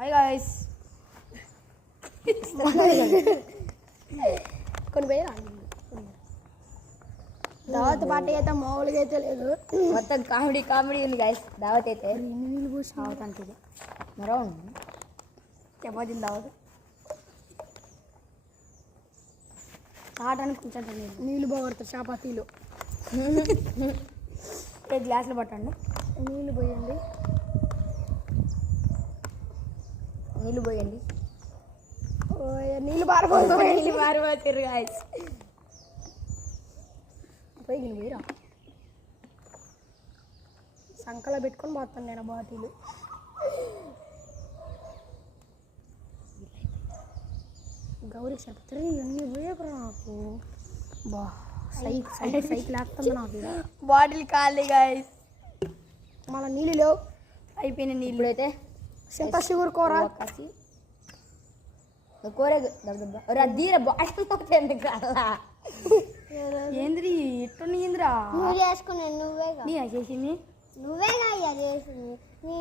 Hi guys కొన్ని పోయి దావత్ పార్టీ అయితే మామూలుగా అయితే లేదు. మొత్తం కామెడీ ఉంది గాయ్స్. దావత్ అయితే నీళ్ళు పోసి దావత్ అంటే మరో చపాతీలు దావత్ తాగడానికి కొంచెం నీళ్ళు బాగుపడతారు. చపాతీలు గ్లాసులు పట్టండి. నీళ్ళు పోయండి. నీళ్ళు పారిపోతారు గాయ్స్. పోయి పోయిరా సంకలో పెట్టుకొని పోతాను నేను బాటిలు. గౌరీ చెప్తారు ఇవన్నీ పోయాకరా నాకు బా సైకిల్ వేస్తుంది నాకు. బాటిల్ ఖాళీ గాయ్స్. మళ్ళీ నీళ్ళు లేవు, అయిపోయిన నీళ్ళు అయితే చింత చిగురు కూర కూరే దీర బాటిల్ ఏంద్రీ ఎట్టు ఏంద్రా నువ్వు చేసుకున్నావు నువ్వేగా నీ చేసింది నువ్వేగా అయ్యా చేసింది నీ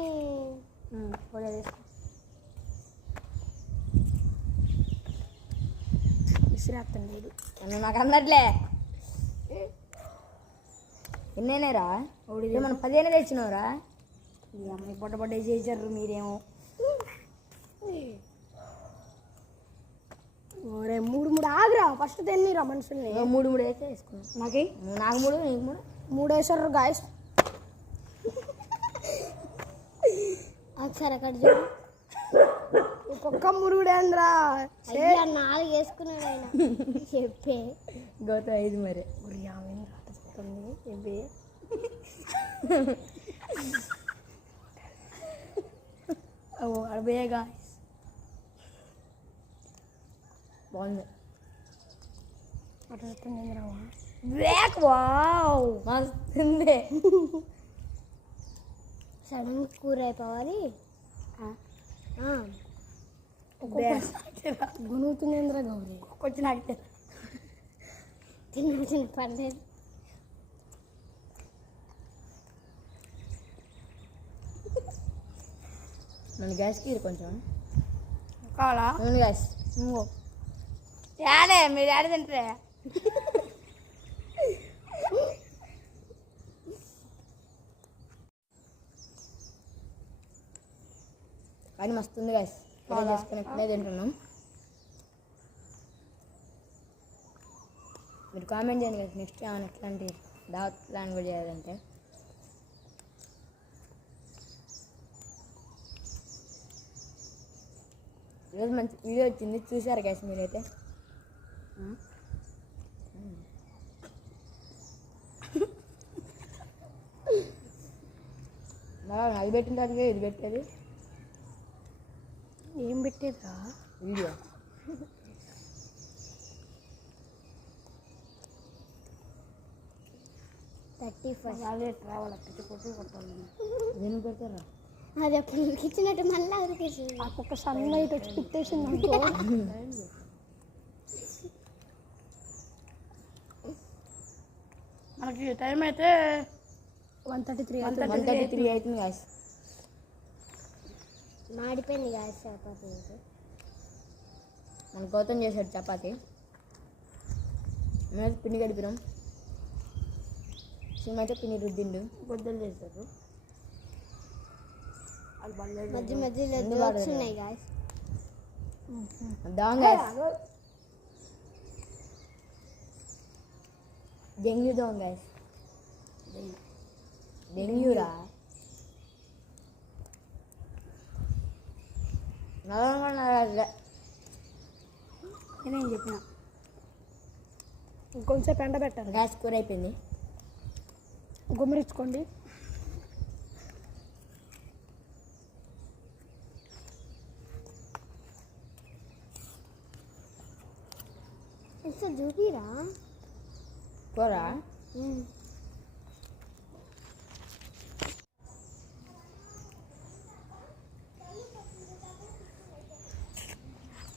విసిరేస్తాను నీళ్ళు. నాకు అందట్లే ఎన్నైనారా మనం 15 తెచ్చినవరా. ఈ అమ్మాయి పొట్ట చేసారు మీరేమో. ఒరే మూడు ఆగిరా ఫస్ట్ తిన్నిరా మనుషుల్ని. 3 అయితే వేసుకున్నాం. నాకు 3 నీకు 3 వేసారు గాయస్. ఒకసారి అక్కడ చూడు ఒక్కొక్క మురుగుడేంద్రా. 4 వేసుకున్నాడు ఆయన చెప్పే గౌత 5 మరి అడబేగా బాగుంది. బ్యాక్ వావ్ మస్తుంది. సడన్ కూర అయిపోవాలి. గుణుతుందేంద్రా గౌరీ. కొంచెం నాకు తిన్న పర్లేదు. నన్ను గ్యాస్కి కొంచెం కావాలా అవును గ్యాస్ యాడే మీరు యాడ తింటారే. కానీ మస్తుంది గ్యాస్. చేసుకుని ఎప్పుడే తింటున్నాం. మీరు కామెంట్ చేయండి కదా నెక్స్ట్ ఏమైనా ఎట్లాంటి దావత్ ప్లాన్ కూడా చేయాలంటే. ఈరోజు మంచి వీడియో వచ్చింది చూసారు గ్యాస్ మీరైతే. అది పెట్టిన తర్వాత ఇది పెట్టేది ఏం పెట్టేదా వీడియో. ట్రావెల్ కొట్టాలి. దేని పెడతారా అది అప్పుడు ఉరికిచ్చినట్టు మళ్ళీ ఉరికేసి ఒక్క సన్లైట్ వచ్చి కుట్టేసింది అనుకో. మనకి టైం అయితే 1:33 అవుతుంది గాయస్. మాడిపోయింది కాదు చపాతీ. మన గౌతమ్ చేశాడు చపాతి. మేము పిండి గడిపినాం. సినిమా అయితే పిండి రుద్దిండు. బొద్దలు చేశారు. మధ్య మధ్యలో జోక్స్ ఉన్నాయి గాయస్. డెంగ్యూ దోంగ గాయస్. డెంగ్యూరా నేనేం చెప్పిన ఇంకొంచెం ఎండ పెట్టాలి. గ్యాస్ కూర అయిపోయింది. గుమ్మరించుకోండి. చూపిరా కూర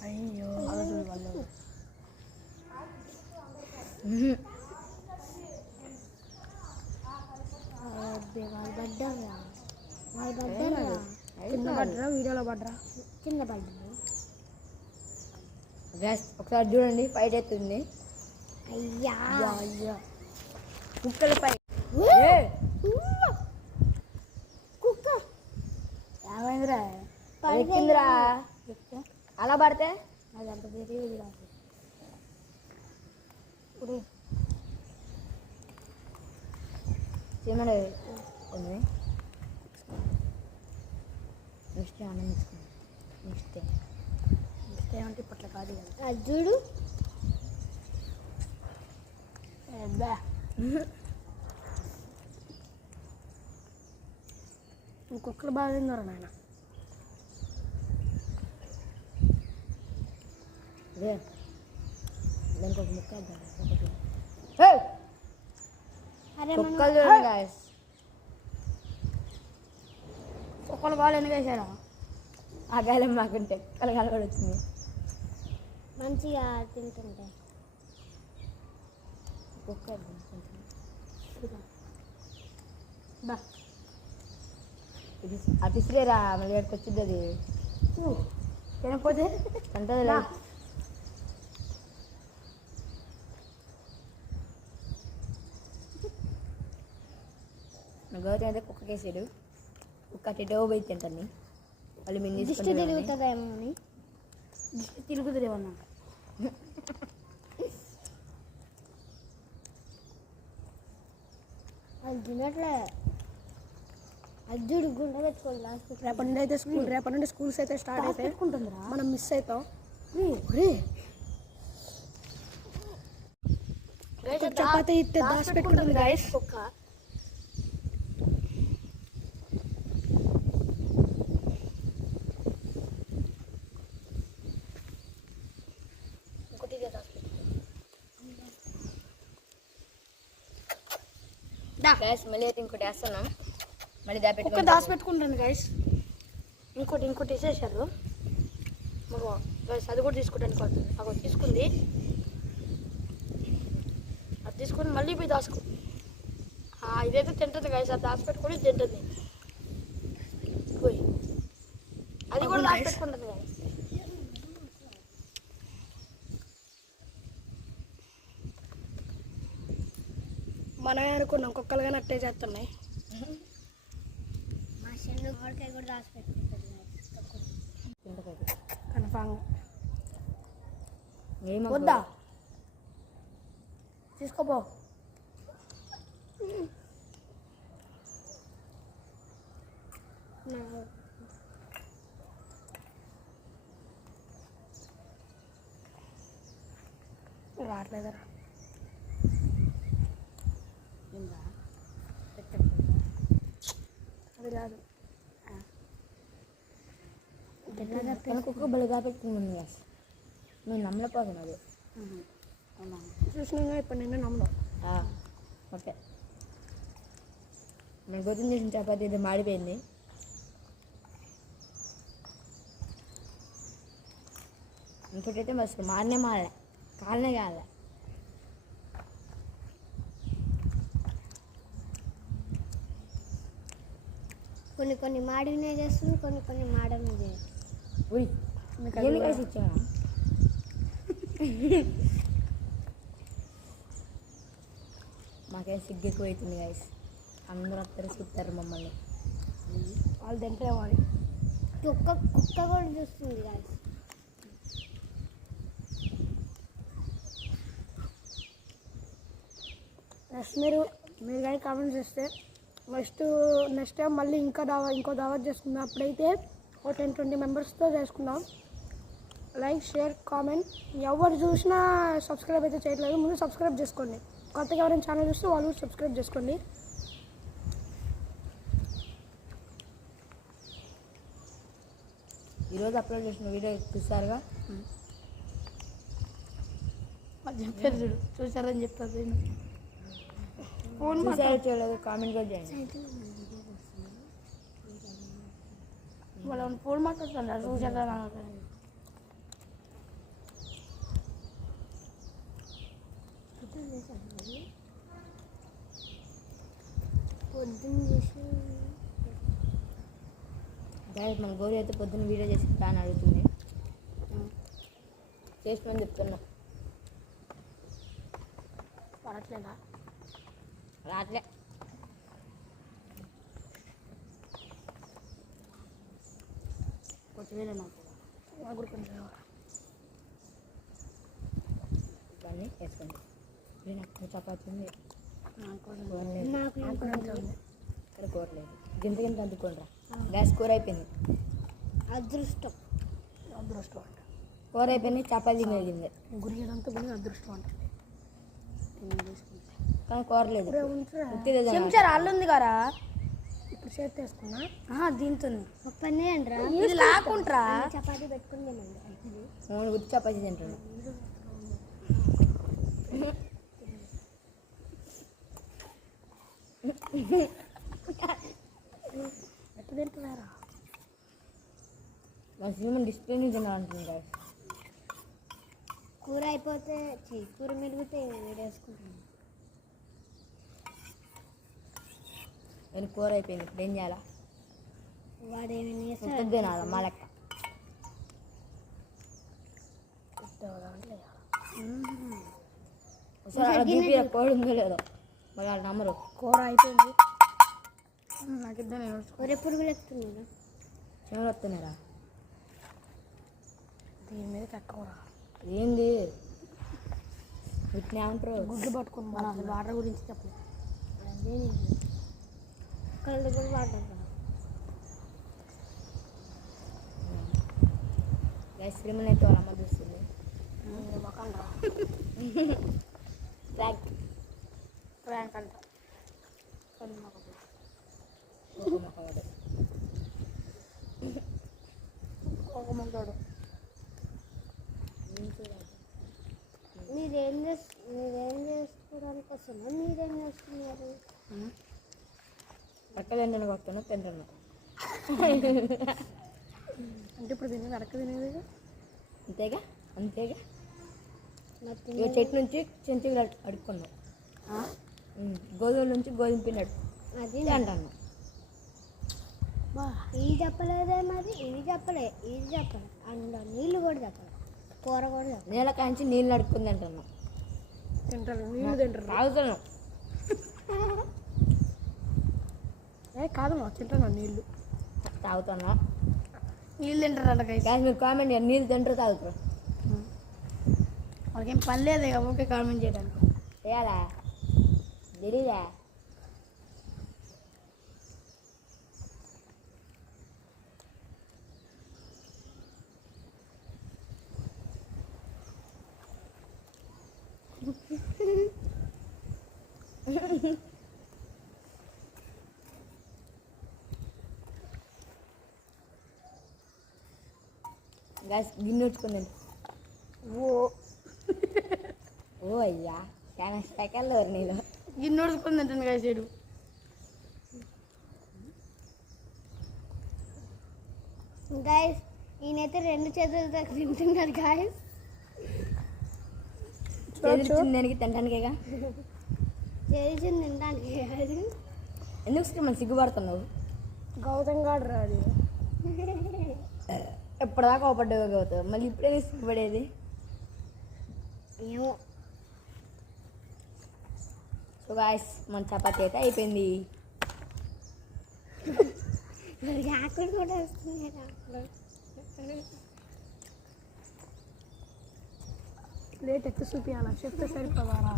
అయ్యో వాళ్ళు పడ్డారా కింద పడ్డరా వీడియోలో పడ్డరా? చిన్న పడ్డది. గ్యాస్ ఒకసారి చూడండి ఫైట్ అవుతుంది. అయ్యా అయ్యా కుక్కల పై కుక్క ఏమైందిరా పడిపోయింది. ఎక్కిందిరా. అలా పడితే అది అంత తెలియదు కాదు. ఇప్పుడు చేయమని నెక్స్ట్ అన్నం నెక్స్ట్ ఏమంటే ఇప్పట్లో కాదు కదా. అది చూడు అబ్బా కుక్కలు బాగా తిన్నారు నాయన. అదే దానికి ఒక ముక్క వేద్దాం. అరే కుక్కలు చూడండి గాయస్. కుక్కలు బాగా ఎన్ని వేసారా? ఆ గాలం మాకుంటే కలగాలి వచ్చింది. మంచిగా తింటుంటాయి. కుక్క వేద్దాం కొంచెం. బా ఇది అటు ఇసిరేరా మళ్ళీ ఎక్కడికి వచ్చింది అది తినకపోతే అంటది. నా గౌరవం అయితే కుక్కకేసాడు. కుక్క అటో పోయి తింటుంది. వాళ్ళు మేము దిష్టి తీసుకుంటాం. తిరుగుతుందేమో అని. తిరుగుతుందేమన్నా. అది తినట్లే. అది చూడు గుండ పెట్టుకోండి లాస్ట్. రేపటి నుండి స్కూల్స్ అయితే స్టార్ట్ అయితే పెట్టుకుంటుందిరా. మనం మిస్ అవుతాం. చపాతీ ఇస్తే దాచి పెట్టుకుంటుంది గాయస్ కుక్క. గ్యాస్ మళ్ళీ అయితే ఇంకోటి వేస్తున్నాం. మళ్ళీ కుక్క దాచి పెట్టుకుంటుంది గాయస్. ఇంకోటి వేసేసారు. మగ గాయస్ అది కూడా తీసుకుంటానికి పడుతుంది. అగో తీసుకుంది. అది తీసుకుని మళ్ళీ పోయి దాచుకో. ఇదైతే తింటుంది గాయస్. అది దాచి పెట్టుకొని తింటుంది. పోయి అది కూడా దాచి పెట్టుకుంటుంది గాయస్. మనమే అనుకున్నాం కుక్కలు కానీ అట్టే చేస్తున్నాయి. మా చెల్లు మామిడికాయ కూడా రాసి పెట్టుకుంటుంది. కన్ఫామ్ ఏమో వద్దా తీసుకోపో. రావట్లేదరా. అది కాదు కుక్క బలిగా పెట్టుకుంది గ్యాస్. నేను నమ్మలేకపోతున్నాను అది. చూసినా ఇప్పుడు నిన్ను నమ్మడం. ఓకే నేను గొద్దున చేసిన చపాతీ ఇది మాడిపోయింది. ఇంకోటైతే అసలు మాడలే కాలనే కాలే. కొన్ని మాడినే చేస్తుంది, కొన్ని మాడమే చేస్తుంది. ఎన్ని కలిసి ఇచ్చామా? మాకేం సిగ్గు ఎక్కువ అవుతుంది గైస్. అందరూ వస్తారు చూస్తారు మమ్మల్ని. వాళ్ళు తింటే వాళ్ళు కుక్క కూడా చూస్తుంది గాయస్. మీరు కానీ కామెంట్ చేస్తే నెక్స్ట్ టైం మళ్ళీ ఇంకో దావత్ చేసుకుందాం. అప్పుడైతే ఓ 10-20 మెంబర్స్తో చేసుకుందాం. Like, share, comment. ఎవరు చూసినా సబ్స్క్రైబ్ అయితే చేయట్లేదు. ముందు సబ్స్క్రైబ్ చేసుకోండి. కొత్తగా ఎవరైనా ఛానల్ చూస్తే వాళ్ళు కూడా సబ్స్క్రైబ్ చేసుకోండి. ఈరోజు అప్లోడ్ చేసిన వీడియో చూసారుగా. చెప్పారు చూడు, చూసారని చెప్తారు. ఫోన్ చూసారు చూడలేదు కామెంట్ కూడా చేయండి. వాళ్ళని ఫోన్ మాట్లాడుతున్నారు. చూసారా పొద్దున్న చేసి గైస్ మన గౌరీ అయితే పొద్దున్న వీడియో చేసి అని అడుగుతుంది. చేసిమని చెప్తున్నా. పడట్లేదా? రాట్లే. కొత్తిమీర నాకు కూడా కొంచెం ఇవన్నీ వేసుకోండి. నాకు చపాతి ఉంది, నాకు కూర లేదు. నాకు ఇక్కడ కూర లేదు. గింత గింత అందుకోండి రా. గ్యాస్ కూర అయిపోయింది. అదృష్టం అదృష్టం అంట. కూర అయిపోయింది, చపాతీ మిగిలింది. గురిగడంతా కూడా అదృష్టం అంట. తీసుకుంటే కానీ కూర లేదు. ఉత్తిదే తినాలి. చెంచా రాళ్ళు ఉంది కదా, ఇప్పుడు చేతి వేసుకున్నా దీంతో పని అంటారా ఇది లాక్కుంటారా. చపాతీ పెట్టుకుందేమండి మూడు గుర్తు చపాతీ తింటాను. ఎట్టు తింటున్నారా? మన సినిమా డిస్ప్లేని తినాలంటుంది గాయస్. కూర అయిపోతే కూర మెరిగితే వేడేసుకుంటాను. నేను కూర అయిపోయింది. ఇప్పుడు ఏం చేయాలా? వాడు ఏమైనా చేస్తే ఉత్తది తినాలా మా లెక్క. ఒకసారి అలా చూపి కోడి ఉందో లేదో మరి వాళ్ళు నమ్మరు. కూర అయిపోయింది. నాకు ఇద్దరు నేను ఒరే పురుగులు ఎక్కుతున్నాను. చెమలు వస్తున్నారా? దీని మీద తక్కువ ఏంది వీటిని ఏమంటారు? గుడ్లు పట్టుకుని మనం అసలు వాటర్ గురించి చెప్పలేదు. అదే కళ్ళు కూడా వాటర్ గైస్ సినిమాని అయితే వాళ్ళ అమ్మ చూస్తుంది. మొక్కలు రా ట్రాక్ ప్రాంక్ అంట. ఒక మొక్కడు మీరేం చేసుకోవడానికి వస్తున్నా? మీరేం చేస్తున్నారు? పక్క తింటాను వస్తాను తింటాను. అంటే ఇప్పుడు తినేది అడక తినేది అంతేగా అంతేగా. మరి ఇక చెట్టు నుంచి చెంచులు అడుక్కున్నాం. గోధుమ నుంచి గోధుమ పిండి అది అంటాను. ఇది చెప్పలేదే, మరి ఇది చెప్పలే అండ్ నీళ్ళు కూడా చెప్పలే, కూర కూడా చెప్పలే. నీళ్ళ కాంచి నీళ్ళు అడుక్కుంది అంటున్నాం. తింటారు, నీళ్ళు తింటారు. తాగుతున్నాం. కాదు తింటున్నా నీళ్ళు తాగుతున్నా. నీళ్ళు తింటారు గ్యాస్ మీరు కామెంట్ చేయండి. నీళ్ళు తింటారు తాగుతారు. వాళ్ళకేం పని లేదు ఇక ఓకే కామెంట్ చేయడానికి. చేయాలా తెలీదా? గ్యాస్ గిన్నె వచ్చుకుందండి. ఓ అయ్యా చాలా సెకండ్లు నీళ్ళు గిన్నె ఉడుచుకుని తింటాను కదా చెడు. గాయస్ ఈయనైతే 2 చేతులతో తింటున్నాడు గాయస్. దానికి తినడానికేగా. చేసింది తినడానికి కాదు. ఎందుకు మనం సిగ్గుపడుతున్నావు? గౌతమ్ గాడు రాదు. ఎప్పటిదాకా ఓపడ్డావు గౌతమ్, మళ్ళీ ఇప్పుడే సిగ్గుపడేది. ఏమో సో గాయస్ మన చపాతీ అయితే అయిపోయింది. ఆకులు కూడా వస్తున్నాయి. ప్లేట్ ఎత్తు చూపించాలా చెప్తే సరిపోవాలా?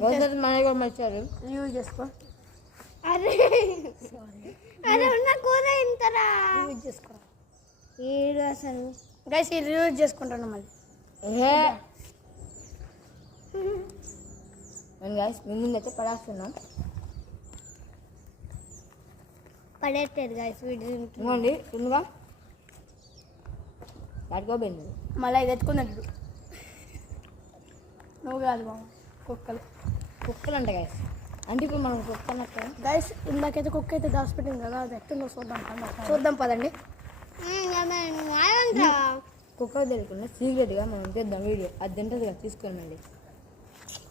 గౌతమ్ మనకి కూడా మర్చారు. యూజ్ చేసుకో. అరే అరే ఉన్న కూర ఇంతరా యూజ్ చేసుకో. ఏడు అసలు గైస్ ఇది యూజ్ చేసుకుంటాను మళ్ళీ. నేను గాయస్ మీ ముందు అయితే పడేస్తున్నాం. పడేట్టారు గాయస్ వీడియో. ఇవ్వండి తిన్నగా పట్టుకోపోయింది. మళ్ళీ ఇది ఎత్తుకుందంటాడు. నువ్వు కాదు బాబు, కుక్కలు కుక్కలు అంట గాయస్. అంటే ఇప్పుడు మనం కుక్క అన్నట్టు గైస్ ఇందాకైతే కుక్క అయితే దాచిపెట్టింది కదా, అది ఎట్టుందో చూద్దాం పదండి. కుక్క తెలియకుండా సీక్రెట్గా మనం తీద్దాం వీడియో. అది తింటుంది కదా, తీసుకొని మళ్ళీ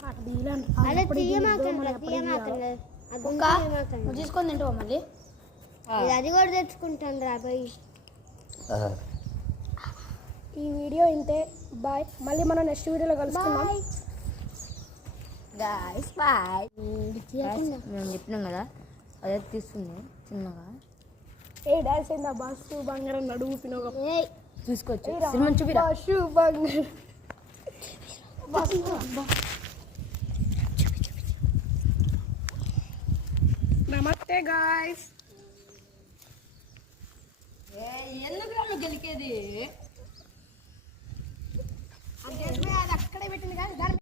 అటు తీయలేండి. అలా ఎప్పుడు తీయమాకండి కుక్క నువ్వు తీసుకొని తింటావా మళ్ళీ? అది కూడా తెచ్చుకుంటాను రా పోయి. ఈ వీడియో ఇంతే. బాయ్. మళ్ళీ మనం నెక్స్ట్ వీడియోలో కలుసుకుందాం. Guys bye. మేము చెప్పినాం కదా, అదే తీస్తుంది చిన్నగా. ఏ డాన్స్ అయిందా? బస్సు బంగారం నడువు పినోగా చూసుకోవచ్చు. సినిమా చూపిరా. బస్సు బంగారం. నమస్తే గాయ్స్. ఎందుకు గెలికేది? అది అక్కడే పెట్టింది కానీ